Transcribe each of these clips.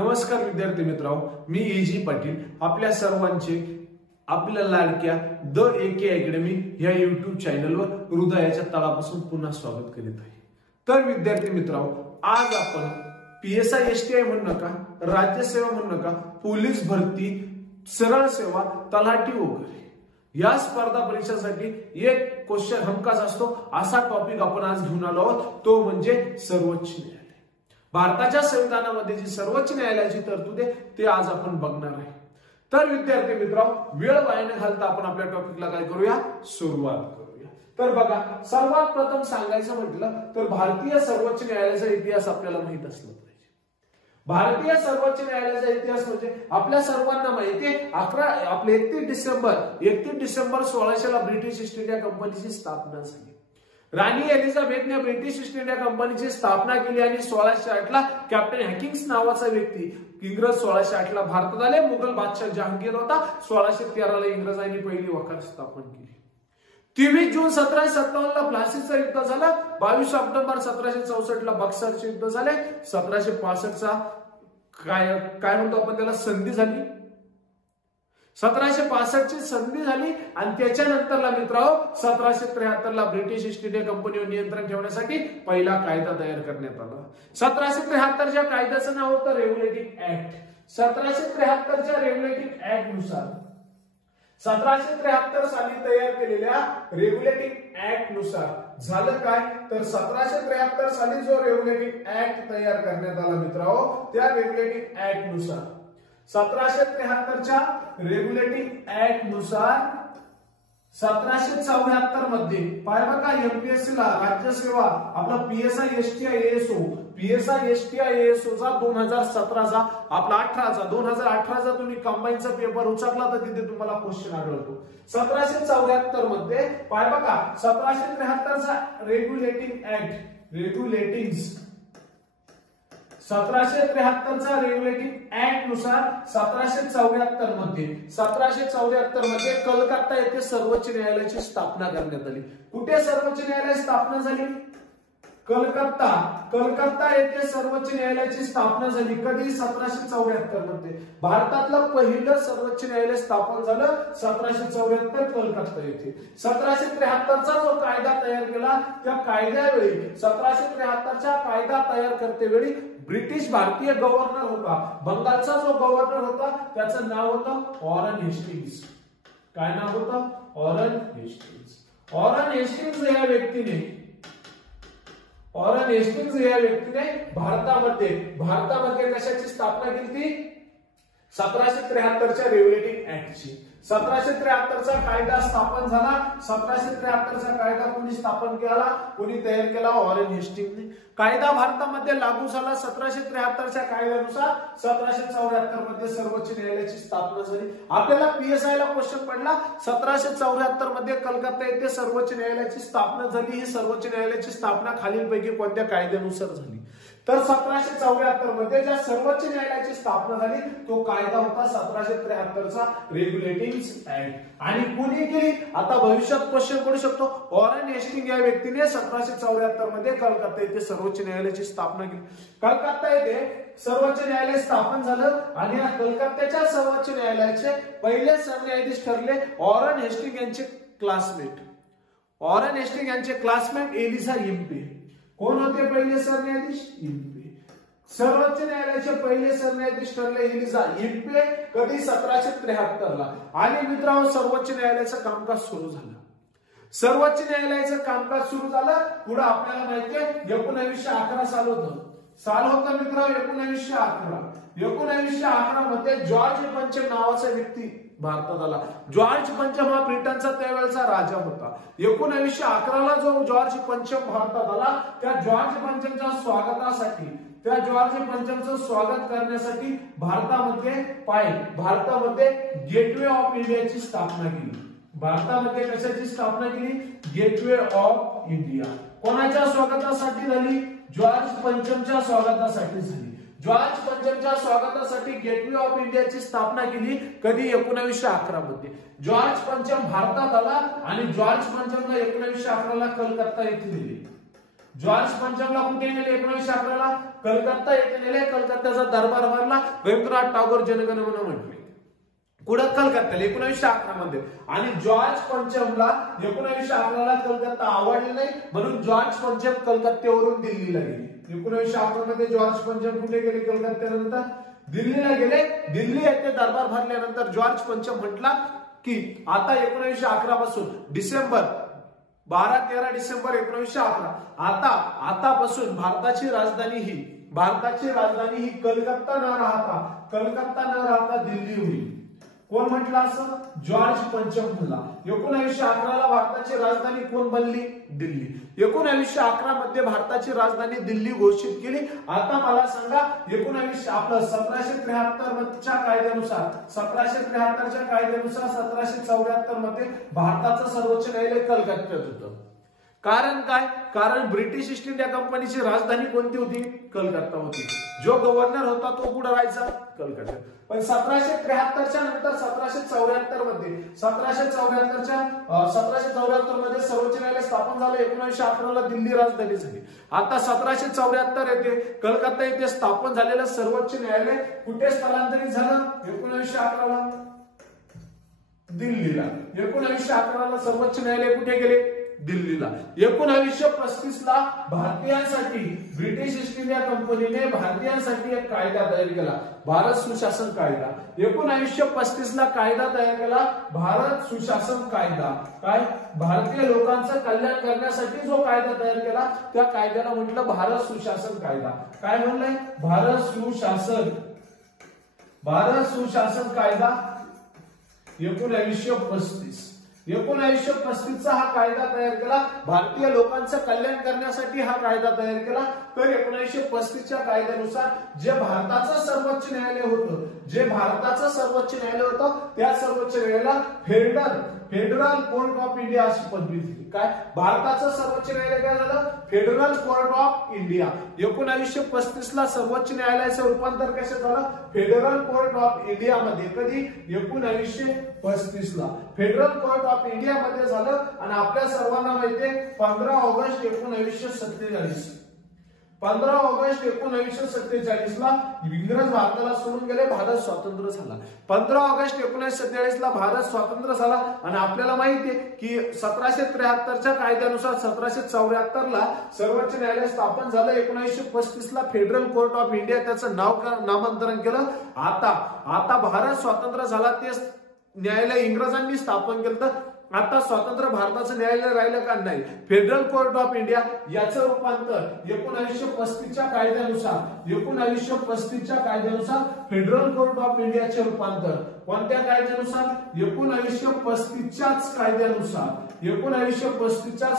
नमस्कार विद्यार्थी मित्रांनो, मी एजी पाटील आपल्या सर्वांचे आपल्या लाडक्या द एके अकॅडमी या युट्यूब चॅनलवर हृदयाच्या तळापासून पुन्हा स्वागत करीत आहे। तर विद्यार्थी मित्रांनो, आज आपण पीएसआय एसटीआय म्हणू नका, राज्यसेवा म्हणू नका, पोलीस भरती, सरळ सेवा, तलाठी वगैरे या स्पर्धा परीक्षांसाठी एक क्वेश्चन हमखास असतो असा टॉपिक आपण आज घेऊन आलो आहोत, तो म्हणजे सर्वोच्च न्यायालय। भारताच्या संविधानामध्ये जी सर्वोच्च न्यायालयाची तरतूद आहे ते आज आपण बघणार आहे। तर विद्यार्थी मित्रांनो, वेळ वाया न घालता आपण आपल्या टॉपिकला काय करूया, सुरुवात करूया। तर बघा, सर्वात प्रथम सांगायचं म्हटलं तर भारतीय सर्वोच्च न्यायालयाचा इतिहास आपल्याला माहित असला पाहिजे। भारतीय सर्वोच्च न्यायालयाचा इतिहास म्हणजे आपल्या सर्वांना माहिती आहे, 31 डिसेंबर 1600 ला ब्रिटिश ईस्ट इंडिया कंपनीची स्थापना झाली। राणी एलिझाबेथने ब्रिटिश ईस्ट इंडिया कंपनीची स्थापना केली आणि 1608 ला कॅप्टन हॅकिंग्स नावाचा व्यक्ती इंग्रज 1608 ला भारतात आले। मुघल बादशाह जहांगीर होता। 1613 ला इंग्रजांनी पहिली वकालत स्थापन केली। 23 जून 1757 ला प्लासीचं युद्ध झालं। 22 ऑक्टोबर 1764 ला बक्सरचे युद्ध झाले। 1765 चा काय म्हणतो आपण त्याला संधी झाली। 1765 ची संधी झाली आणि त्याच्यानंतरला मित्रांनो 1773 ला ब्रिटिश ईस्ट इंडिया कंपनीवर नियंत्रण ठेवण्यासाठी पहिला कायदा तयार करण्यात आला। 1773 कायद्याचं नाव होतं रेग्युलेटिंग ऍक्ट। 1773 रेग्युलेटिंग ऍक्ट नुसार 1773 साली तयार केलेल्या रेग्युलेटिंग ऍक्ट नुसार झालं काय, तर 1773 साली जो रेग्युलेटिंग ऍक्ट तयार करण्यात आला मित्रांनो, त्या रेग्युलेटिंग ऍक्ट नुसार 1773 रेग्युलेटिंग ऍक्ट नुसार 1774 मध्ये पाय बघा, एमपीएससी ला राज्यसेवा आपला पीएसआय एसटीआय एएसओ चा 2017चा आपला 2018चा तुम्ही कंबाईनचा पेपर उचलला तर तिथे तुम्हाला क्वेश्चन आढळतो। 1774 मध्ये पाय बघा, 1773चा रेग्युलेटिंग ऍक्ट नुसार 1774 मध्ये कलकत्ता येथे सर्वोच्च न्यायालयाची स्थापना करण्यात आली। कुठे सर्वोच्च न्यायालय स्थापना झाली? कलकत्ता येथे सर्वोच्च न्यायालयाची स्थापना झाली। कधी? 1774 मध्ये। भारतातलं पहिलं सर्वोच्च न्यायालय स्थापन झालं 1774 कलकत्ता येथे। 1773चा जो कायदा तयार केला त्या कायद्यावेळी 1773च्या कायदा तयार करतेवेळी ब्रिटिश भारतीय गव्हर्नर होता, बंगालचा जो गव्हर्नर होता त्याचं नाव होतं वॉरन हेस्टिंग्स। काय नाव होतं? वॉरन हेस्टिंग्स या व्यक्तीने भारतामध्ये कशाची स्थापना केली? 1773च्या रेग्युलेटिंग ऍक्टची। 1773चा कायदा स्थापन झाला। 1773चा कायदा कोणी स्थापन केला, कोणी तयार केला? वॉरन हेस्टिंग्सने। कायदा भारतामध्ये लागू झाला 1773च्या कायद्यानुसार। 1774 मध्ये सर्वोच्च न्यायालयाची स्थापना झाली। आपल्याला पीएसआय ला क्वेश्चन पडला, 1774 मध्ये कलकत्ता येथे सर्वोच्च न्यायालयाची स्थापना झाली। ही सर्वोच्च न्यायालयाची स्थापना खालीलपैकी कोणत्या कायद्यानुसार झाली? तर 1774 मध्ये ज्या सर्वोच्च न्यायालयाची स्थापना झाली तो कायदा होता 1773चा रेग्युलेटिंग ऍक्ट। आणि कुणी केली? आता भविष्यात क्वेश्चन पडू शकतो। वॉरन हेस्टिंग्स या व्यक्तीने 1774 मध्ये कलकत्ता येथे सर्वोच्च न्यायालयाची स्थापना केली। कलकत्ता येथे सर्वोच्च न्यायालय स्थापन झालं आणि या कलकत्त्याच्या सर्वोच्च न्यायालयाचे पहिले सरन्यायाधीश ठरले वॉरन हेस्टिंग्स यांचे क्लासमेट एलिझा इम्पे। कोण होते पहिले सरन्यायाधीश? इम्पे। सर्वोच्च न्यायालयाचे पहिले सरन्यायाधीश ठरले एलिझा इम्पे। कधी? 1773 ला। आणि मित्रांनो, सर्वोच्च न्यायालयाचं कामकाज सुरू झालं। पुढे आपल्याला माहितीये 1911 साल होतं मित्रांनो, 1911 मध्ये जॉर्ज पंचम नावाचा व्यक्ती भारतात आला। जॉर्ज पंचम हा ब्रिटनचा त्यावेळेचा राजा होता। 1911 ला जो जॉर्ज पंचम भारतात आला त्या जॉर्ज पंचमच्या स्वागत करण्यासाठी भारतामध्ये गेटवे ऑफ इंडियाची स्थापना केली। भारतामध्ये कशाची स्थापना केली? Gateway of India. कोणाच्या स्वागतासाठी झाली? जॉर्ज पंचमच्या स्वागतासाठी झाली। जॉर्ज पंचमच्या स्वागतासाठी गेटवे ऑफ इंडियाची स्थापना केली। कधी? 1911 मध्ये। जॉर्ज पंचम भारतात आला आणि जॉर्ज पंचमला 1911 ला कलकत्ता येथे दिली। जॉर्ज पंचमला कुठे नेले 1911ला? कलकत्ता येथे नेले. कलकत्त्याचा दरबार भरला. रवींद्रनाथ टागोर जनगण मन म्हटले. कुठं? कलकत्त्याला 1911 मध्ये. आणि जॉर्ज पंचमला 1911ला कलकत्ता आवडले नाही म्हणून जॉर्ज पंचम कलकत्त्यावरून दिल्लीला गेले. 1911 मध्ये जॉर्ज पंचम कुठे गेले? कलकत्त्यानंतर दिल्लीला गेले. दिल्ली येथे दरबार भरल्यानंतर जॉर्ज पंचम म्हटला की आता 1911 पासून डिसेंबर 12-13 डिसेंबर 1911 आतापासून भारताची राजधानी ही कलकत्ता न राहता दिल्ली होईल. कोण म्हटलं असं? जॉर्ज पंचम म्हणला. 1911ला भारताची राजधानी कोण बनली? दिल्ली. 1911 मध्ये भारताची राजधानी दिल्ली घोषित केली. आता मला सांगा आपलं 1773च्या कायद्यानुसार 1774 मध्ये भारताचं सर्वोच्च न्यायालय कलकत्त्यात होतं. कारण काय? कारण ब्रिटिश ईस्ट इंडिया कंपनीची राजधानी कोणती होती? कलकत्ता होती. जो गव्हर्नर होता तो कुठं राहायचा? कलकत्ता. पण 1773च्या नंतर 1774 मध्ये सर्वोच्च न्यायालय स्थापन झालं. 1911ला दिल्ली राजधानी झाली. आता 1774 येथे कलकत्ता येथे स्थापन झालेलं सर्वोच्च न्यायालय कुठे स्थलांतरित झालं? 1911ला दिल्लीला. 1911ला सर्वोच्च न्यायालय कुठे गेले? दिल्लीला. 1935ला भारतीयांसाठी ब्रिटिश ईस्ट इंडिया कंपनीने भारतीयांसाठी एक कायदा तयार केला, भारत सुशासन कायदा. 1935ला कायदा तयार केला, भारत सुशासन कायदा. काय? भारतीय लोकांचं कल्याण करण्यासाठी जो कायदा तयार केला त्या कायद्याला म्हटलं भारत सुशासन कायदा. काय म्हणलंय? भारत सुशासन कायदा 1935. 1935चा हा कायदा तयार केला, भारतीय लोकांचं कल्याण करण्यासाठी हा कायदा तयार केला. तर 1935च्या कायद्यानुसार जे भारताचं सर्वोच्च न्यायालय होतं त्या सर्वोच्च न्यायालयाला फेडरल कोर्ट ऑफ इंडिया अशी पदवी दिली. काय? भारताचं सर्वोच्च न्यायालय काय झालं? Federal court of India. 1935ला सर्वोच्च न्यायालयाचं रूपांतर कशात झालं? फेडरल कोर्ट ऑफ इंडिया मध्ये. कधी? 1935ला फेडरल कोर्ट ऑफ इंडिया मध्ये झालं. आणि आपल्या सर्वांना माहितीये 15 ऑगस्ट 1947. 15 ऑगस्ट 1947ला इंग्रज भारताला सोडून गेले, भारत स्वतंत्र झाला. 15 ऑगस्ट 1947ला भारत स्वतंत्र झाला. आणि आपल्याला माहितीये की 1773च्या कायद्यानुसार 1774ला सर्वोच्च न्यायालय स्थापन झालं. 1935ला फेडरल कोर्ट ऑफ इंडिया त्याचं नामांतरण केलं. आता भारत स्वतंत्र झाला, ते न्यायालय इंग्रजांनी स्थापन केलं. आता स्वतंत्र भारताचं न्यायालय राहिलं का? नाही. फेडरल कोर्ट ऑफ इंडिया याचं रूपांतर 1935च्या कायद्यानुसार फेडरल कोर्ट ऑफ इंडियाचे रूपांतर कोणत्या कायद्यानुसार? 1935च्याच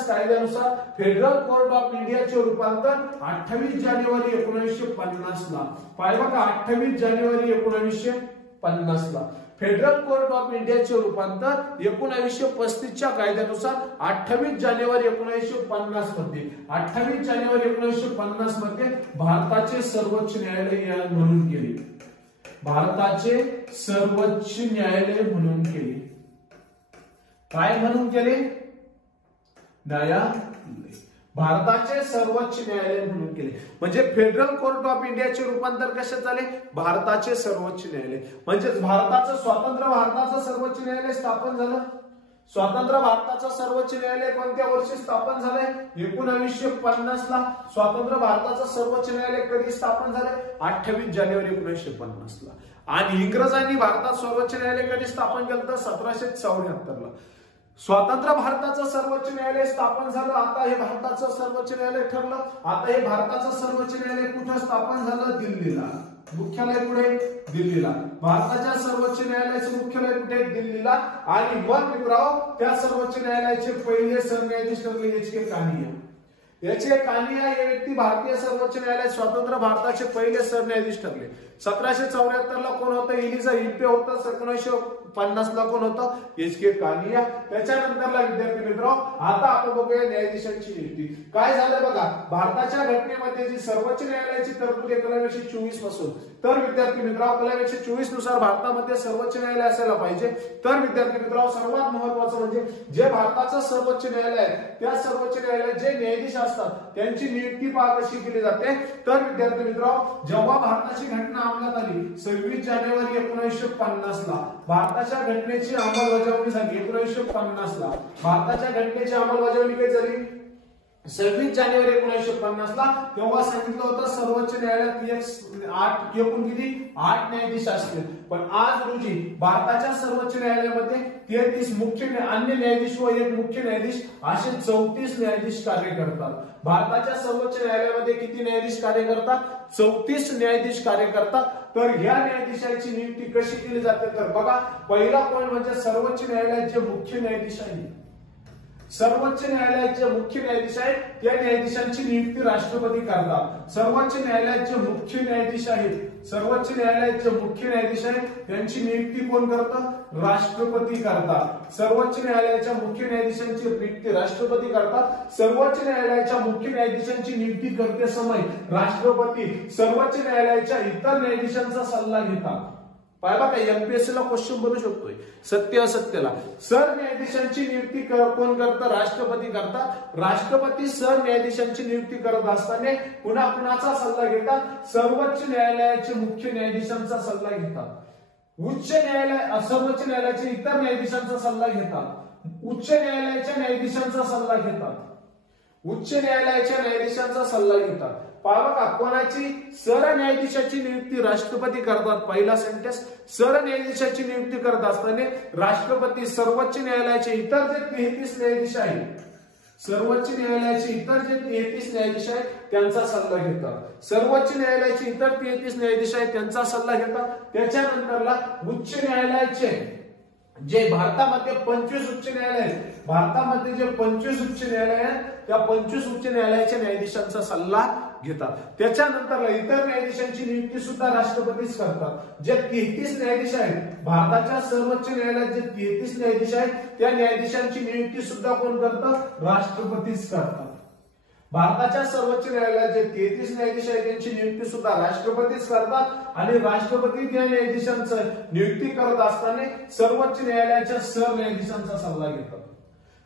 कायद्यानुसार फेडरल कोर्ट ऑफ इंडियाचे रूपांतर 28 जानेवारी 1950ला. पाहिजे बघा, 28 जानेवारी 1950ला फेडरल कोर्ट ऑफ इंडियाचे रूपांतर 1935च्या कायद्यानुसार 28 जानेवारी 1950 मध्ये. 28 जानेवारी 1950 मध्ये भारताचे सर्वोच्च न्यायालय म्हणून केले. भारताचे सर्वोच्च न्यायालय म्हणून केले. काय म्हणून केले? न्यायालय. भारताचे सर्वोच्च न्यायालय म्हणून केले. म्हणजे फेडरल कोर्ट ऑफ इंडियाचे रूपांतर कशात झाले? भारताचे सर्वोच्च न्यायालय. म्हणजे स्वतंत्र भारताचं सर्वोच्च न्यायालय स्थापन झालं. स्वतंत्र भारताचं सर्वोच्च न्यायालय कोणत्या वर्षी स्थापन झालंय? 1950ला. स्वतंत्र भारताचं सर्वोच्च न्यायालय कधी स्थापन झालंय? 28 जानेवारी 1950ला. आणि इंग्रजांनी भारतात सर्वोच्च न्यायालय कधी स्थापन केलं? 1774ला. स्वतंत्र भारताचं सर्वोच्च न्यायालय स्थापन झालं. आता हे भारताचं सर्वोच्च न्यायालय ठरलं. आता हे भारताचं सर्वोच्च न्यायालय कुठं स्थापन झालं? दिल्लीला. मुख्यालय कुठे? दिल्लीला. भारताच्या सर्वोच्च न्यायालयाचं मुख्यालय कुठे? दिल्लीला. आणि मग मित्रांनो, त्या सर्वोच्च न्यायालयाचे पहिले सरन्यायाधीश ठरले एच.के. कानिया. एच.के. कानिया हे व्यक्ती भारतीय सर्वोच्च न्यायालयात स्वतंत्र भारताचे पहिले सरन्यायाधीश ठरले. 1774 ला कोण होतं? एलिझा हिप्पे होतं. 1950 ला कोण होतं? HK कानिया. त्याच्यानंतरला विद्यार्थी मित्र आता आपण बघूया न्यायाधीशांची नियुक्ती. काय झालं बघा, भारताच्या घटनेमध्ये जी सर्वोच्च न्यायालयाची तरतूद आहे कलम 124 पासून, तर विद्यार्थी मित्र कलम 124 नुसार भारतामध्ये सर्वोच्च न्यायालय असायला पाहिजे. तर विद्यार्थी मित्र सर्वात महत्वाचं म्हणजे जे भारताचं सर्वोच्च न्यायालय आहे त्या सर्वोच्च न्यायालयात जे न्यायाधीश असतात त्यांची नियुक्ती कशी केली जाते? तर विद्यार्थी मित्र जेव्हा भारताची घटना अंमलात आली 26 जानेवारी 1950 ला भारताच्या घटनेची अंमलबजावणी झाली. 1950 ला भारताच्या घटनेची अंमलबजावणी काय झाली? 26 जानेवारी 1950 ला. तेव्हा सांगितलं होतं सर्वोच्च न्यायालयात एकूण किती? 8 न्यायाधीश असतील. पण आज रोजी भारताच्या सर्वोच्च न्यायालयामध्ये 33 मुख्य अन्य न्यायाधीश व 1 मुख्य न्यायाधीश असे 34 न्यायाधीश कार्य करतात. भारताच्या सर्वोच्च न्यायालयामध्ये किती न्यायाधीश कार्य करतात? 34 न्यायाधीश कार्य करतात. तर ह्या न्यायाधीशाची नियुक्ती कशी केली जाते? तर बघा, पहिला पॉईंट म्हणजे सर्वोच्च न्यायालयाचे मुख्य न्यायाधीश आहे. सर्वोच्च न्यायालयाचे मुख्य न्यायाधीश आहेत त्या न्यायाधीशांची नियुक्ती राष्ट्रपती करतात. सर्वोच्च न्यायालयाचे मुख्य न्यायाधीश आहेत, सर्वोच्च न्यायालयाचे मुख्य न्यायाधीश आहेत त्यांची नियुक्ती कोण करतं? राष्ट्रपती करतात. सर्वोच्च न्यायालयाच्या मुख्य न्यायाधीशांची नियुक्ती राष्ट्रपती करतात. सर्वोच्च न्यायालयाच्या मुख्य न्यायाधीशांची नियुक्ती करते समय राष्ट्रपती सर्वोच्च न्यायालयाच्या इतर न्यायाधीशांचा सल्ला घेतात. पाहिला का, एमपीएससी ला क्वेश्चन बनू शकतोय सत्य असत्यला. सरन्यायाधीशांची नियुक्ती कोण करतं? राष्ट्रपती करतात. राष्ट्रपती सरन्यायाधीशांची नियुक्ती करत असताना पुन्हा कुणाचा सल्ला घेतात? सर्वोच्च न्यायालयाचे मुख्य न्यायाधीशांचा सल्ला घेतात. उच्च न्यायालय सर्वोच्च न्यायालयाचे इतर न्यायाधीशांचा सल्ला घेतात. उच्च न्यायालयाच्या न्यायाधीशांचा सल्ला घेतात. उच्च न्यायालयाच्या न्यायाधीशांचा सल्ला घेतात. पाहा का, कोणाची? सरन्यायाधीशाची नियुक्ती राष्ट्रपती करतात. पहिला सेंटेन्स, सरन्यायाधीशाची नियुक्ती करत असताना राष्ट्रपती सर्वोच्च न्यायालयाचे इतर जे 33 न्यायाधीश आहेत, सर्वोच्च न्यायालयाचे इतर जे 33 न्यायाधीश आहेत त्यांचा सल्ला घेतात. सर्वोच्च न्यायालयाचे इतर 33 न्यायाधीश आहेत त्यांचा सल्ला घेतात. त्याच्यानंतरला उच्च न्यायालयाचे जे भारतामध्ये 25 उच्च न्यायालय आहेत, भारतामध्ये जे 25 उच्च न्यायालय आहेत त्या 25 उच्च न्यायालयाच्या न्यायाधीशांचा सल्ला घेतात. त्याच्यानंतर इतर न्यायाधीशांची नियुक्ती सुद्धा राष्ट्रपतीच करतात. जे 33 न्यायाधीश आहेत भारताच्या सर्वोच्च न्यायालयात जे 33 न्यायाधीश आहेत त्या न्यायाधीशांची नियुक्ती सुद्धा कोण करतं? राष्ट्रपतीच करतात. भारताच्या सर्वोच्च न्यायालयात जे 33 न्यायाधीश आहेत त्यांची नियुक्ती सुद्धा राष्ट्रपतीच करतात आणि राष्ट्रपती त्या न्यायाधीशांचं नियुक्ती करत असताना सर्वोच्च न्यायालयाच्या सरन्यायाधीशांचा सल्ला घेतात.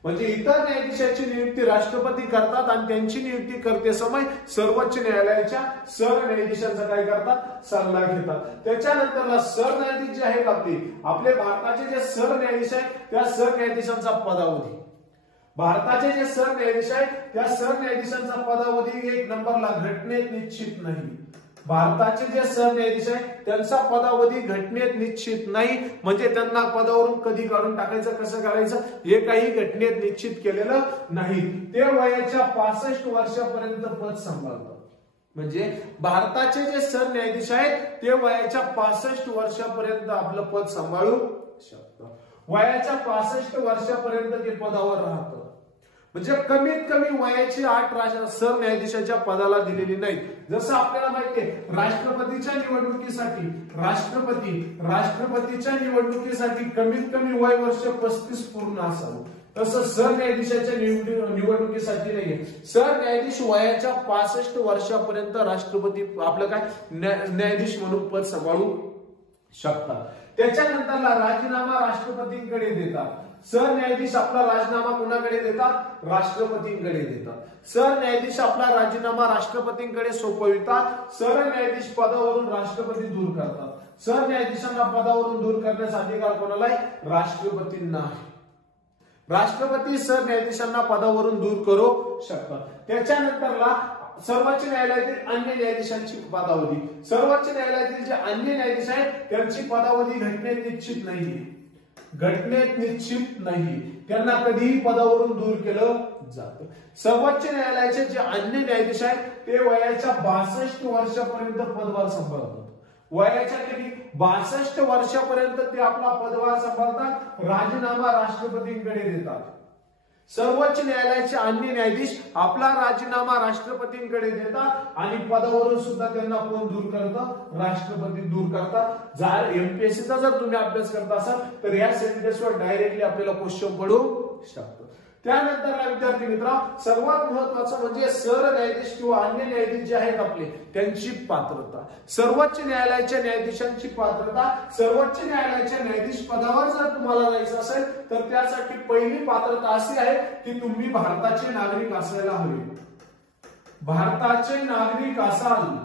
म्हणजे इतर न्यायाधीशाची नियुक्ती राष्ट्रपती करतात आणि त्यांची नियुक्ती करते समय सर्वोच्च न्यायालयाच्या सरन्यायाधीशांचा काय करतात? सल्ला घेतात. त्याच्यानंतरला सरन्यायाधीश जे आहेत आपले भारताचे जे सरन्यायाधीश आहेत त्या सरन्यायाधीशांचा पदावधी, भारताचे जे सरन्यायाधीश आहेत त्या सरन्यायाधीशांचा पदावधी 1 नंबरला घटनेत निश्चित नाही. भारताचे जे सरन्यायाधीश आहेत त्यांचा पदावधी घटनेत निश्चित नाही. म्हणजे त्यांना पदावरून कधी काढून टाकायचं, कसं करायचं हे काही घटनेत निश्चित केलेलं नाही. ते वयाच्या 65 वर्षापर्यंत पद सांभाळतात. म्हणजे भारताचे जे सरन्यायाधीश आहेत ते वयाच्या 65 वर्षापर्यंत आपलं पद सांभाळू शकतात. वयाच्या 65 वर्षापर्यंत ते पदावर राहतं. म्हणजे कमीत कमी वयाची 8 सरन्यायाधीशाच्या पदाला दिलेली नाही. जसं आपल्याला माहितीये राष्ट्रपतीच्या निवडणुकीसाठी कमीत कमी वय वर्ष 35 पूर्ण असावं, तसं सरन्यायाधीशाच्या निवडणुकीसाठी नाहीये. सरन्यायाधीश वयाच्या 65 वर्षापर्यंत राष्ट्रपती आपलं काय न्यायाधीश म्हणून पद सांभाळू शकतात. त्याच्यानंतरला राजीनामा राष्ट्रपतींकडे देतात. सरन्यायाधीश आपला राजीनामा कोणाकडे देतात? राष्ट्रपतींकडे देतात. सरन्यायाधीश आपला राजीनामा राष्ट्रपतींकडे सोपवितात. सरन्यायाधीश पदावरून राष्ट्रपती दूर करतात. सरन्यायाधीशांना पदावरून दूर करण्याचा अधिकार कोणाला आहे? राष्ट्रपतींना आहे. राष्ट्रपती सरन्यायाधीशांना पदावरून दूर करू शकतात. त्याच्यानंतरला सर्वोच्च न्यायालयातील अन्य न्यायाधीशांची पदावधी, सर्वोच्च न्यायालयातील जे अन्य न्यायाधीश आहेत त्यांची पदावधी घटनेत निश्चित नाही. घटनेत निश्चित नाही, त्यांना कधीही पदावरून दूर केलं जातं. सर्वोच्च न्यायालयाचे जे अन्य न्यायाधीश आहेत ते वयाच्या 62 वर्षापर्यंत पदभार सांभाळतात. वयाच्या किती? 62 वर्षापर्यंत ते आपला पदभार सांभाळतात. राजीनामा राष्ट्रपतींकडे देतात. सर्वोच्च न्यायालयाचे अन्य न्यायाधीश आपला राजीनामा राष्ट्रपतींकडे देतात आणि पदावरून सुद्धा त्यांना कोण दूर करतं? राष्ट्रपती दूर करतात. जर एमपीएससीचा जर तुम्ही अभ्यास करत असाल तर या सेंटेन्सवर डायरेक्टली आपल्याला क्वेश्चन पडू शकतो. त्यानंतर विद्यार्थी मित्रांनो, सर्वात महत्वाचं म्हणजे सरन्यायाधीश किंवा अन्य न्यायाधीश जे आहेत आपले त्यांची पात्रता. सर्वोच्च न्यायालयाच्या न्यायाधीशांची पात्रता. सर्वोच्च न्यायालयाच्या न्यायाधीश पदावर जर तुम्हाला जायचं असेल तर त्यासाठी पहिली पात्रता अशी आहे की तुम्ही भारताचे नागरिक असायला हवे. भारताचे नागरिक असाल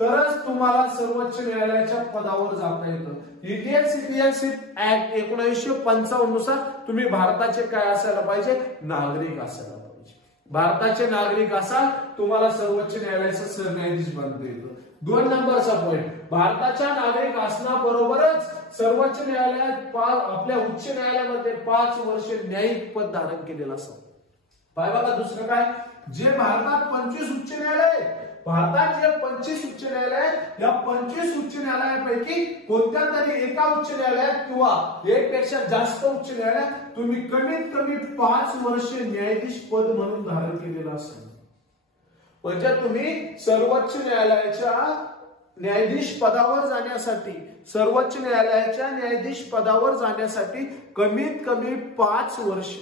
तरच तुम्हाला सर्वोच्च न्यायालयाच्या पदावर जाता येतं. इंडियन सिटिझनशिप ऍक्ट 1955 नुसार तुम्ही भारताचे काय असायला पाहिजे? नागरिक असायला पाहिजे. भारताचे नागरिक असाल तुम्हाला सर्वोच्च न्यायालयाचा सरन्यायाधीश बनता येतं. 2 नंबरचा पॉइंट, भारताच्या नागरिक असण्याबरोबरच सर्वोच्च न्यायालयात आपल्या उच्च न्यायालयामध्ये 5 वर्ष न्यायिक पद धारण केलेलं असतं. पाय बघा दुसरं काय, जे भारतात 25 उच्च न्यायालय, भारतात जे 25 उच्च न्यायालय, या 25 उच्च न्यायालयापैकी कोणत्या तरी एका उच्च न्यायालयात किंवा एकपेक्षा जास्त उच्च न्यायालयात तुम्ही कमीत कमी 5 वर्ष न्यायाधीश पद म्हणून धारण केलेलं असेल. म्हणजे तुम्ही सर्वोच्च न्यायालयाच्या न्यायाधीश पदावर जाण्यासाठी, सर्वोच्च न्यायालयाच्या न्यायाधीश पदावर जाण्यासाठी कमीत कमी 5 वर्ष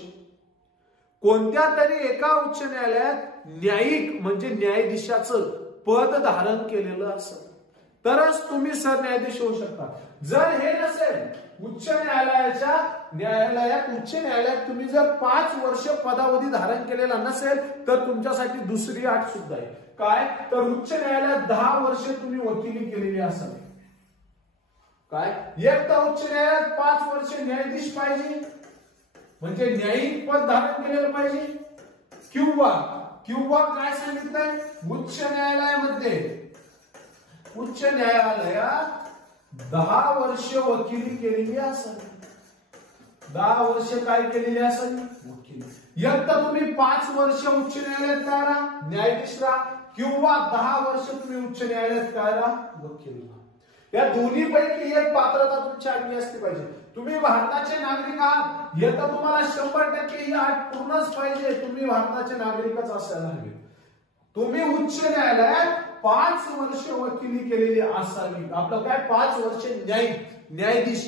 कोणत्या तरी एका उच्च न्यायालयात न्यायिक म्हणजे न्यायाधीशाचं पद धारण केलेलं असेल तरच तुम्ही सरन्यायाधीश होऊ शकता. जर हे नसेल, उच्च न्यायालयात तुम्ही जर 5 वर्ष पदावधी धारण केलेला नसेल तर तुमच्यासाठी दुसरी अट सुद्धा आहे. काय तर उच्च न्यायालयात 10 वर्ष तुम्ही वकिली केलेली असावी. काय एक तर उच्च न्यायालयात 5 वर्ष न्यायाधीश पाहिजे म्हणजे न्यायिक पद धारण केलेलं पाहिजे, किंवा काय सांगितलंय, उच्च न्यायालयात 10 वर्ष वकिली केलेली असावी. 10 वर्ष काय केलेली असावी? वकिली. एक तर तुम्ही 5 वर्ष उच्च न्यायालयात काय राहा? न्यायाधीश राहा, किंवा 10 वर्ष तुम्ही उच्च न्यायालयात काय राहा? वकील राहा. या दोन्ही पैकी एक पात्रता तुमची अंगी असली पाहिजे. तुम्ही भारताचे नागरिक आहात, हे तर तुम्हाला 100% ही अट पूर्णच पाहिजे. तुम्ही भारताचे नागरिकच असायला हवे. तुम्ही उच्च न्यायालयात 5 वर्ष वकिली केलेली असावी. आपलं काय 5 वर्ष न्यायाधीश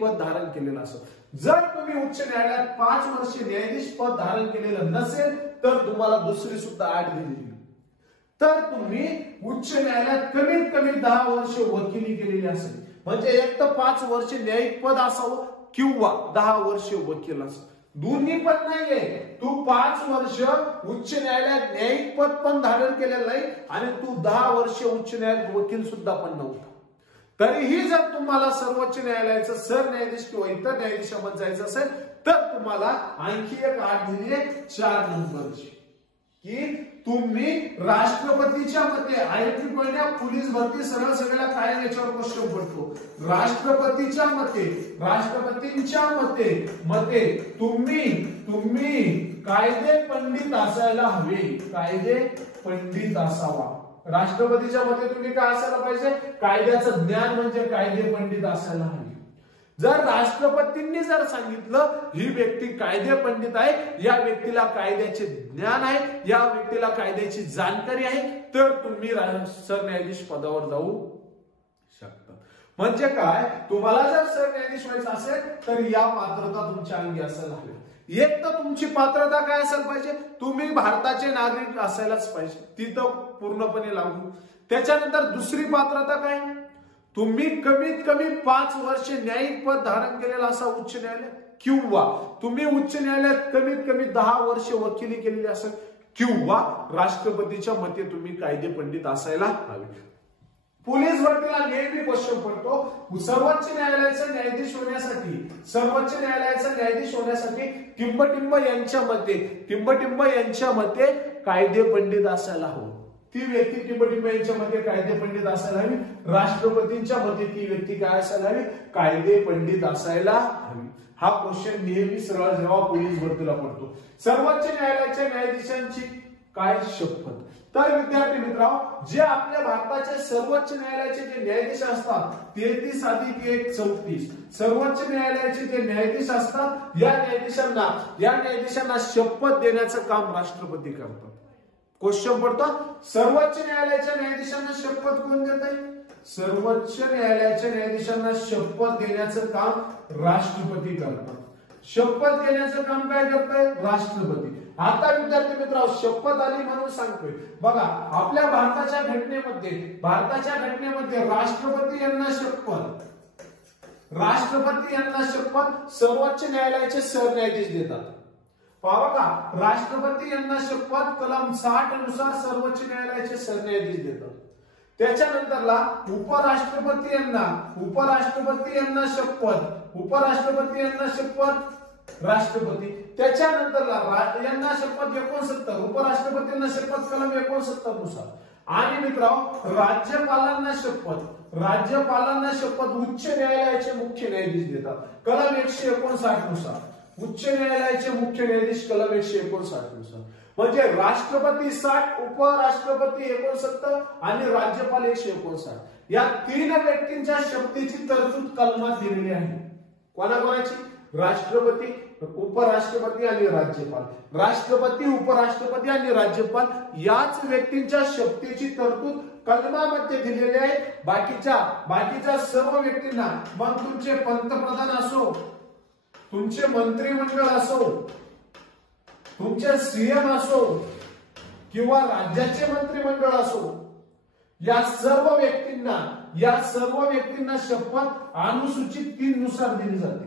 पद धारण केलेलं असं. जर तुम्ही उच्च न्यायालयात 5 वर्ष न्यायाधीश पद धारण केलेलं नसेल तर तुम्हाला दुसरी सुद्धा अट दिलेली, तर तुम्ही उच्च न्यायालयात कमीत कमी 10 वर्ष वकिली केलेली असेल. म्हणजे एक तर 5 वर्ष न्यायिक पद असावं किंवा 10 वर्ष वकील असावं. दोन्ही पण नाहीये. तू 5 वर्ष उच्च न्यायालयात न्यायिक पद पण धारण केलेलं नाही आणि तू 10 वर्ष उच्च न्यायालयात वकील सुद्धा पण नव्हता. तरीही जर तुम्हाला सर्वोच्च न्यायालयाचं सरन्यायाधीश किंवा इतर न्यायाधीशामध्ये जायचं असेल तर तुम्हाला आणखी एक अट दिली आहे 4 नंबरची, की तुम्ही राष्ट्रपतीच्या मते, आयएमपी पोलीस भरती सरळ सगळ्याला काय याच्यावर क्वेश्चन पडतो, राष्ट्रपतींच्या मते तुम्ही कायदे पंडित असायला हवे. कायदे पंडित असावा. राष्ट्रपतीच्या मते तुम्ही काय असायला पाहिजे? कायद्याचं ज्ञान म्हणजे कायदे पंडित असायला हवे. जर राष्ट्रपतींनी जर सांगितलं ही व्यक्ती कायदे पंडित आहे, या व्यक्तीला कायद्याचे ज्ञान आहे, या व्यक्तीला कायद्याची जाणकारी आहे, तर तुम्ही सरन्यायाधीश पदावर जाऊ शकता. म्हणजे काय, तुम्हाला जर सरन्यायाधीश व्हायचं असेल तर या पात्रता तुमच्या अंगी असायला हवी. एक तर तुमची पात्रता काय असायला पाहिजे, तुम्ही भारताचे नागरिक असायलाच पाहिजे, ती तर पूर्णपणे लागू. त्याच्यानंतर दुसरी पात्रता काय, तुम्ही कमीत कमी 5 वर्ष न्यायिक पद धारण केलेलं असा उच्च न्यायालय, किंवा तुम्ही उच्च न्यायालयात कमीत कमी 10 वर्ष वकिली केलेली असेल, किंवा राष्ट्रपतीच्या मते तुम्ही कायदे पंडित असायला हवे. पोलीस भरतीला नेहमी क्वेश्चन पडतो, सर्वोच्च न्यायालयाचा न्यायाधीश होण्यासाठी टिंबटिंब यांच्या मते कायदे पंडित असायला हवं. ती व्यक्ती टिंबटिंब यांच्या मते कायदे पंडित असायला हवी. राष्ट्रपतींच्या मते ती व्यक्ती काय असायला हवी? कायदे पंडित असायला हवी. हा क्वेश्चन नेहमी सरळ जेव्हा पोलीस भरतीला पडतो. सर्वोच्च न्यायालयाच्या न्यायाधीशांची काय शपथ. तर विद्यार्थी मित्रांनो, जे आपल्या भारताचे सर्वोच्च न्यायालयाचे जे न्यायाधीश असतात 33 अधिक 1 34, सर्वोच्च न्यायालयाचे जे न्यायाधीश असतात या न्यायाधीशांना शपथ देण्याचं काम राष्ट्रपती करतात. क्वेश्चन पडतो, सर्वोच्च न्यायालयाच्या न्यायाधीशांना शपथ कोण देत आहे? सर्वोच्च न्यायालयाच्या न्यायाधीशांना शपथ देण्याचं काम राष्ट्रपती करतात. शपथ देण्याचं काम काय करताय? राष्ट्रपती. आता विद्यार्थी मित्रांनो, शपथ आली म्हणून सांगतोय बघा, आपल्या भारताच्या घटनेमध्ये राष्ट्रपती यांना शपथ सर्वोच्च न्यायालयाचे सरन्यायाधीश देतात. पहा बघा, राष्ट्रपती यांना शपथ कलम 60 नुसार सर्वोच्च न्यायालयाचे सरन्यायाधीश देतात. त्याच्यानंतरला उपराष्ट्रपती यांना शपथ राष्ट्रपती. त्याच्यानंतरला यांना शपथ 69, उपराष्ट्रपतींना शपथ कलम 69 नुसार. आणि मित्रांनो, राज्यपालांना शपथ उच्च न्यायालयाचे मुख्य न्यायाधीश देतात कलम 159 नुसार. उच्च न्यायालयाचे मुख्य न्यायाधीश कलम 159 नुसार. म्हणजे राष्ट्रपती 60, उपराष्ट्रपती 69 आणि राज्यपाल 159, या 3 व्यक्तींच्या शपथेची तरतूद कलमात दिलेली आहे. कोणाकोणाची? राष्ट्रपती, उपराष्ट्रपती आणि राज्यपाल. राष्ट्रपती, उपराष्ट्रपती आणि राज्यपाल याच व्यक्तींच्या शपथेची तरतूद कलमामध्ये दिलेली आहे. बाकीच्या सर्व व्यक्तींना, मग तुमचे पंतप्रधान असो, तुमचे मंत्रिमंडळ असो, तुमचे सीएम असो किंवा राज्याचे मंत्रिमंडळ असो, या सर्व व्यक्तींना शपथ अनुसूचित 3 नुसार दिली जाते.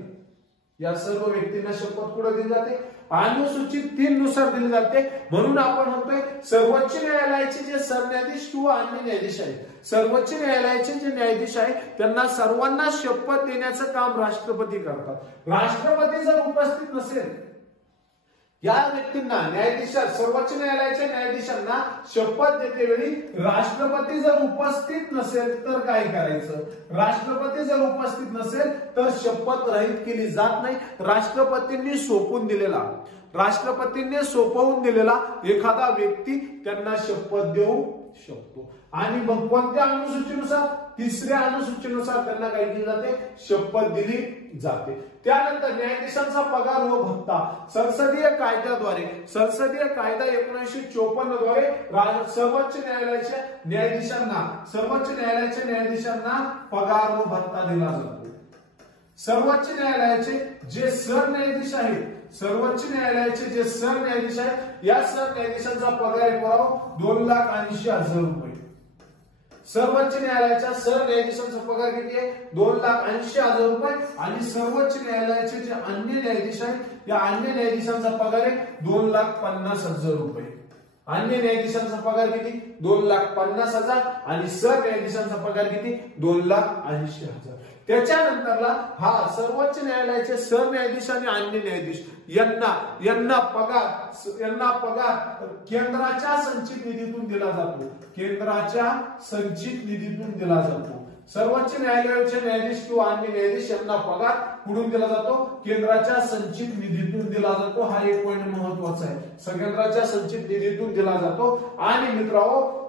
या सर्व व्यक्तींना शपथ कुठे दिली जाते? अनुसूचित 3 नुसार दिली जाते. म्हणून आपण म्हणतोय सर्वोच्च न्यायालयाचे जे सरन्यायाधीश किंवा अन्य न्यायाधीश आहेत, सर्वोच्च न्यायालयाचे जे न्यायाधीश आहेत त्यांना सर्वांना शपथ देण्याचं काम राष्ट्रपती करतात. राष्ट्रपती जर उपस्थित नसेल, या व्यक्तींना सर्वोच्च न्यायालयाच्या न्यायाधीशांना शपथ देतेवेळी राष्ट्रपती जर उपस्थित नसेल तर काय करायचं? राष्ट्रपती जर उपस्थित नसेल तर शपथ रहित केली जात नाही. राष्ट्रपतींनी सोपवून दिलेला एखादा व्यक्ती त्यांना शपथ देऊ शकतो. आणि मग कोणत्या अनुसूचीनुसार? 3ऱ्या अनुसूचीनुसार त्यांना काय दिली जाते? शपथ दिली जाते. त्यानंतर न्यायाधीशांचा पगार व भत्ता संसदीय कायदा 1954 द्वारे सर्वोच्च न्यायालयाच्या न्यायाधीशांना पगार व भत्ता दिला जातो. सर्वोच्च न्यायालयाचे जे सरन्यायाधीश आहेत, या सरन्यायाधीशांचा पगार आहे 2,80,000 रुपये. सर्वोच्च न्यायालयाच्या सरन्यायाधीशांचा पगार किती आहे? 2,80,000 रुपये. आणि सर्वोच्च न्यायालयाचे जे अन्य न्यायाधीश आहेत, या अन्य न्यायाधीशांचा पगार आहे 2,50,000 रुपये. अन्य न्यायाधीशांचा पगार किती? 2,50,000. आणि सरन्यायाधीशांचा पगार किती? 2,80,000. त्याच्यानंतरला सर्वोच्च न्यायालयाचे सरन्यायाधीश आणि अन्य न्यायाधीश यांना पगार केंद्राच्या संचित निधीतून दिला जातो. सर्वोच्च न्यायालयाचे न्यायाधीश किंवा अन्य न्यायाधीश यांना पगार कुठून दिला जातो? केंद्राच्या संचित निधीतून दिला जातो. हा एक पॉइंट महत्वाचा आहे. केंद्राच्या संचित निधीतून दिला जातो. आणि मित्रांनो,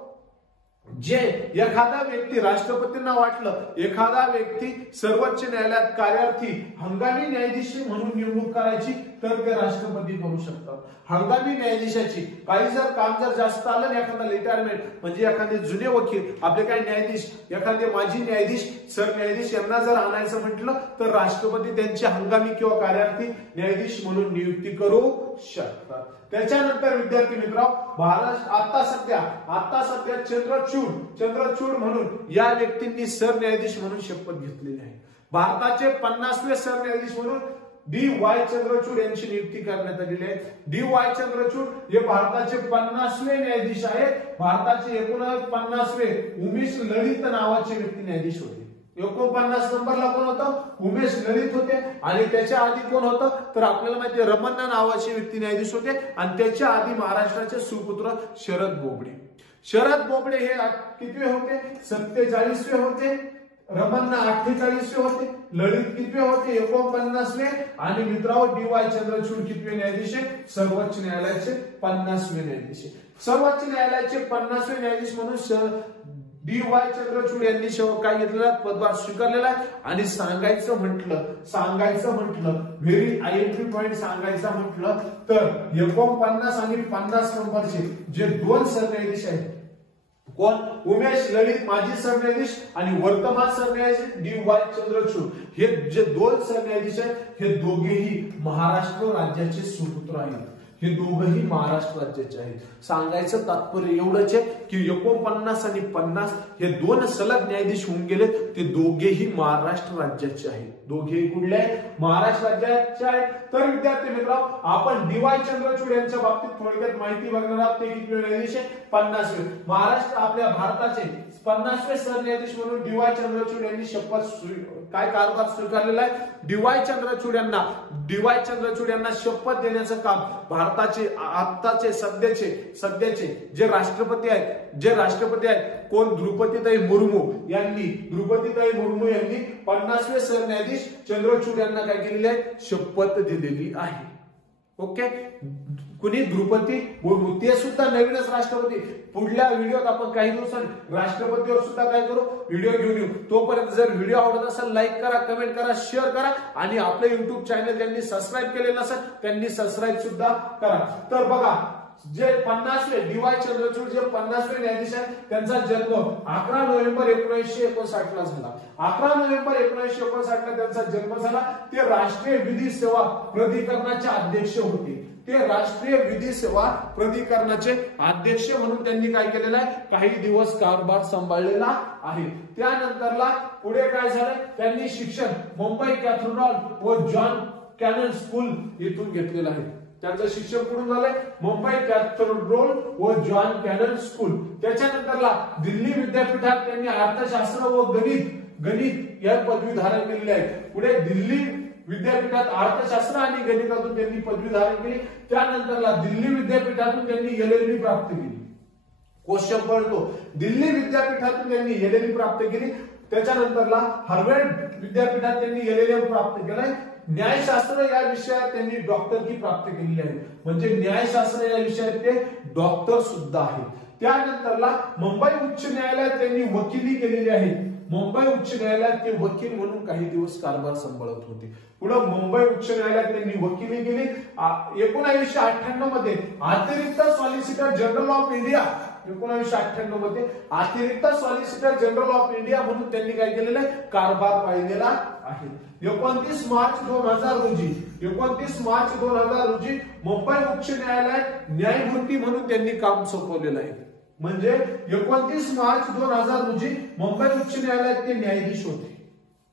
जे एखादा व्यक्ती, राष्ट्रपतींना वाटलं एखादा व्यक्ती सर्वोच्च न्यायालयात कार्यार्थी हंगामी न्यायाधीश म्हणून नेमणूक करायची तर ते राष्ट्रपती करू शकतात. हंगामी न्यायाधीशाची काम जर जास्त आलं, एखादा रिटायरमेंट म्हणजे एखादे जुने वकील, आपले काही न्यायाधीश, एखादे माजी न्यायाधीश, सरन्यायाधीश यांना जर आणायचं म्हटलं तर राष्ट्रपती त्यांचे हंगामी किंवा कार्यार्थी न्यायाधीश म्हणून नियुक्ती करू शकतात. त्याच्यानंतर विद्यार्थी मित्रांनो, आता सध्या चंद्रचूड म्हणून या व्यक्तींनी सरन्यायाधीश म्हणून शपथ घेतलेली आहे. भारताचे 50वे सरन्यायाधीश म्हणून D.Y. चंद्रचूड यांची नियुक्ती करण्यात आलेली आहे. D.Y. चंद्रचूड हे भारताचे 50वे न्यायाधीश आहेत. भारताचे 49वे उमेश ललित नावाचे व्यक्ती न्यायाधीश होते. 49 नंबरला कोण होतं? उमेश ललित होते. आणि त्याच्या आधी कोण होतं तर आपल्याला माहिती रमन्ना नावाचे व्यक्ती न्यायाधीश होते. आणि त्याच्या आधी महाराष्ट्राचे सुपुत्र शरद बोबडे हे कितवे होते? 47वे होते. रमन्ना 48वे होते, ललित कितवे होते 49वे आणि मित्रांनो डी.वाय. चंद्रचूड कितवे न्यायाधीश आहे? सर्वोच्च न्यायालयाचे 50वे न्यायाधीश. सर्वोच्च न्यायालयाचे 50वे न्यायाधीश म्हणून डी.वाय. चंद्रचूड यांनी काय घेतलेला पदभार स्वीकारलेला आहे. आणि सांगायचं म्हटलं व्हेरी आयएमपी पॉइंट सांगायचं म्हटलं तर 49 आणि 50 नंबरचे जे दोन सरन्यायाधीश आहेत, कोण? उमेश ललित माजी सरन्यायाधीश आणि वर्तमान सरन्यायाधीश डी.वाय. चंद्रचूड, हे जे दोन सरन्यायाधीश आहेत हे दोघेही महाराष्ट्र राज्याचे सुपुत्र आहेत. हे दोघेही महाराष्ट्र राज्याचे आहेत. सांगायचं तात्पर्य एवढंच आहे की 49 आणि 50 हे दोन सलग न्यायाधीश होऊन गेले, ते दोघेही महाराष्ट्र राज्याचे आहेत. दोघेही कुठले आहेत? महाराष्ट्र राज्याचे आहेत. तर विद्यार्थी मित्रांनो, आपण डी.वाय. चंद्रचूड यांच्या बाबतीत थोडक्यात माहिती बघणार आहोत. ते किती न्यायाधीश आहे? 50वे. महाराष्ट्र आपल्या भारताचे 50वे सरन्यायाधीश म्हणून डी.वाय. चंद्रचूड यांनी काय कारभार स्वीकारलेला आहे? डी.वाय. चंद्रचूड यांना शपथ देण्याचं काम भारताचे आताचे सध्याचे जे राष्ट्रपती आहेत कोण? द्रौपदीताई मुर्मू यांनी 50वे सरन्यायाधीश चंद्रचूड यांना काय केलेली आहे? शपथ दिलेली आहे. ओके, कुणी? द्रौपदी मुर्मू. ते सुद्धा नवीनच राष्ट्रपती. पुढल्या व्हिडिओत आपण काही दिवसांनी राष्ट्रपतीवर सुद्धा काय करू? व्हिडिओ घेऊन येऊ. तोपर्यंत जर व्हिडिओ आवडत असेल लाईक करा, कमेंट करा, शेअर करा आणि आपले युट्यूब चॅनल ज्यांनी सबस्क्राईब केलेलं नसेल त्यांनी सबस्क्राईब सुद्धा करा. तर बघा, जे 50वे डी.वाय. चंद्रचूड जे 50वे न्यायाधीश आहेत त्यांचा जन्म 11 नोव्हेंबर 1959 ला झाला. 11 नोव्हेंबर 1959 ला त्यांचा जन्म झाला. ते राष्ट्रीय विधी सेवा प्राधिकरणाचे अध्यक्ष होते. राष्ट्रीय विधी सेवा प्राधिकरणाचे अध्यक्ष म्हणून त्यांनी काय केलेलं आहे? काही दिवस कारभार सांभाळलेला आहे. त्यानंतरला पुढे काय झालं? त्यांनी शिक्षण मुंबई कॅथेड्रल व जॉन कॅनन स्कूल येथून घेतलेलं आहे. त्यांचं शिक्षण कुठून झालंय? मुंबई कॅथेड्रल व जॉन कॅनन स्कूल. त्याच्यानंतरला दिल्ली विद्यापीठात त्यांनी अर्थशास्त्र व गणित या पदवी धारण केलेली आहे. पुढे दिल्ली विद्यापीठात अर्थशास्त्र आणि गणितातून त्यांनी पदवी धारण केली. त्यानंतरला दिल्ली विद्यापीठातून त्यांनी एल.एल.बी. प्राप्त केली. क्वेश्चन पडतो, दिल्ली विद्यापीठातून त्यांनी एल.एल.बी. प्राप्त केली. त्याच्यानंतरला हार्वर्ड विद्यापीठात त्यांनी एल.एल.एम. प्राप्त केलाय. न्यायशास्त्र या विषयात त्यांनी डॉक्टरकी प्राप्त केलेली आहे. म्हणजे न्यायशास्त्र या विषयात ते डॉक्टर सुद्धा आहेत. त्यानंतरला मुंबई उच्च न्यायालयात त्यांनी वकिली केलेली आहे. मुंबई उच्च न्यायालयात ते वकील म्हणून काही दिवस कारभार सांभाळत होते. पुढे मुंबई उच्च न्यायालयात त्यांनी वकिली केली. 1998 मध्ये अतिरिक्त सॉलिसिटर जनरल ऑफ इंडिया 1998 मध्ये अतिरिक्त सॉलिसिटर जनरल ऑफ इंडिया म्हणून त्यांनी काय केलेलं आहे? कारभार पाहिलेला आहे. 29 मार्च 2000 रोजी मुंबई उच्च न्यायालयात न्यायमूर्ती म्हणून त्यांनी काम सोपवलेलं आहे. म्हणजे 29 मार्च 2000 रोजी मुंबई उच्च न्यायालयात ते न्यायाधीश होते.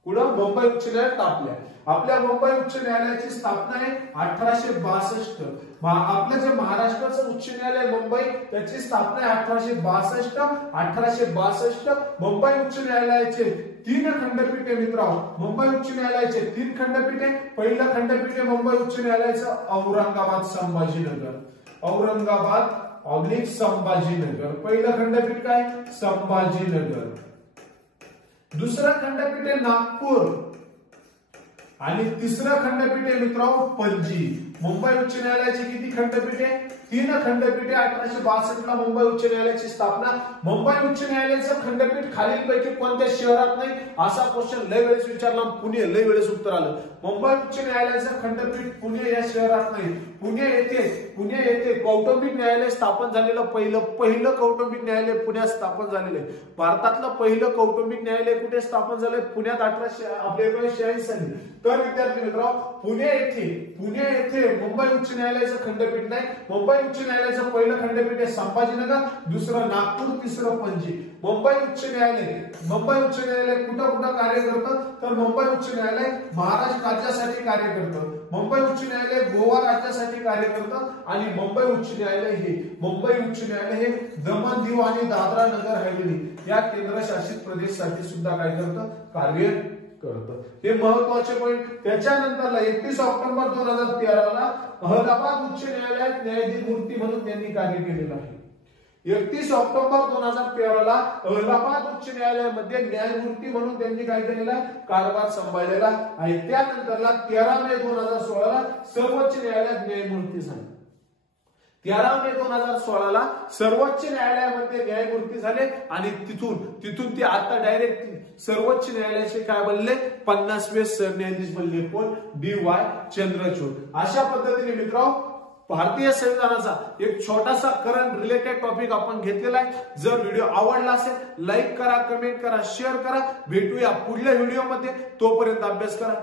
कुठं? मुंबई उच्च न्यायालयात. आपल्या मुंबई उच्च न्यायालयाची स्थापना आहे 1862. आपलं जे महाराष्ट्राचं उच्च न्यायालय मुंबई त्याची स्थापना आहे 1862. मुंबई उच्च न्यायालयाचे 3 खंडपीठ आहे मित्रांनो. मुंबई उच्च न्यायालयाचे 3 खंडपीठ आहे. पहिलं खंडपीठ आहे मुंबई उच्च न्यायालयाचं औरंगाबाद संभाजीनगर. पहिलं खंडपीठ काय? संभाजीनगर. दुसरं खंडपीठ आहे नागपूर आणि तिसरं खंडपीठ आहे मित्रांनो पणजी. मुंबई उच्च न्यायालयाची किती खंडपीठ आहे? 3 खंडपीठे. 1862 ला मुंबई उच्च न्यायालयाची स्थापना. मुंबई उच्च न्यायालयाचं खंडपीठ खालीलपैकी कोणत्या शहरात नाही असा क्वेश्चन लय वेळेस विचारला. पुणे लय वेळेस उत्तर आलं. मुंबई उच्च न्यायालयाचं खंडपीठ पुणे या शहरात नाही. पुणे येथे कौटुंबिक न्यायालय स्थापन झालेलं पहिलं कौटुंबिक न्यायालय पुण्यात स्थापन झालेलं आहे. भारतातलं पहिलं कौटुंबिक न्यायालय कुठे स्थापन झालंय? पुण्यात 1986 साली. तर विद्यार्थी मित्रांनो, पुणे येथे मुंबई उच्च न्यायालयाचं खंडपीठ नाही. मुंबई उच्च न्यायालयाचं पहिलं खंडपीठ आहे संभाजीनगर, दुसरं नागपूर, तिसरं पणजी. मुंबई उच्च न्यायालय कुठं कार्य करतं? तर मुंबई उच्च न्यायालय महाराष्ट्र राज्यासाठी कार्य करतं. मुंबई उच्च न्यायालय गोवा राज्यासाठी कार्य करतं आणि मुंबई उच्च न्यायालय हे दमण, दीव आणि दादरा नगर हवेली या केंद्रशासित प्रदेशासाठी सुद्धा काय करतं? कार्य करतं. हे महत्वाचे पॉइंट. त्याच्यानंतरला 31 ऑक्टोबर 2013 ला अहमदाबाद उच्च न्यायालयात न्यायाधीश म्हणून त्यांनी कार्य केलेलं आहे. 31 ऑक्टोबर 2013 ला अलाहाबाद उच्च न्यायालयामध्ये न्यायमूर्ती म्हणून त्यांनी काय केलेला आहे, कारभार सांभाळलेला आहे. त्यानंतरला 13 मे 2016 ला सर्वोच्च न्यायालयात न्यायमूर्ती झाले. 13 मे 2016 ला सर्वोच्च न्यायालयामध्ये न्यायमूर्ती झाले आणि तिथून ते आता डायरेक्ट सर्वोच्च न्यायालयाचे काय बनले, 50वे सरन्यायाधीश बनले. कोण, DY चंद्रचूड. अशा पद्धतीने मित्रांनो भारतीय संविधानाचा एक छोटासा करंट रिलेटेड टॉपिक आपण घेतलेला आहे. जर व्हिडिओ आवडला असेल लाईक करा, कमेंट करा, शेअर करा. भेटूया पुढल्या व्हिडिओमध्ये. तोपर्यंत अभ्यास करा.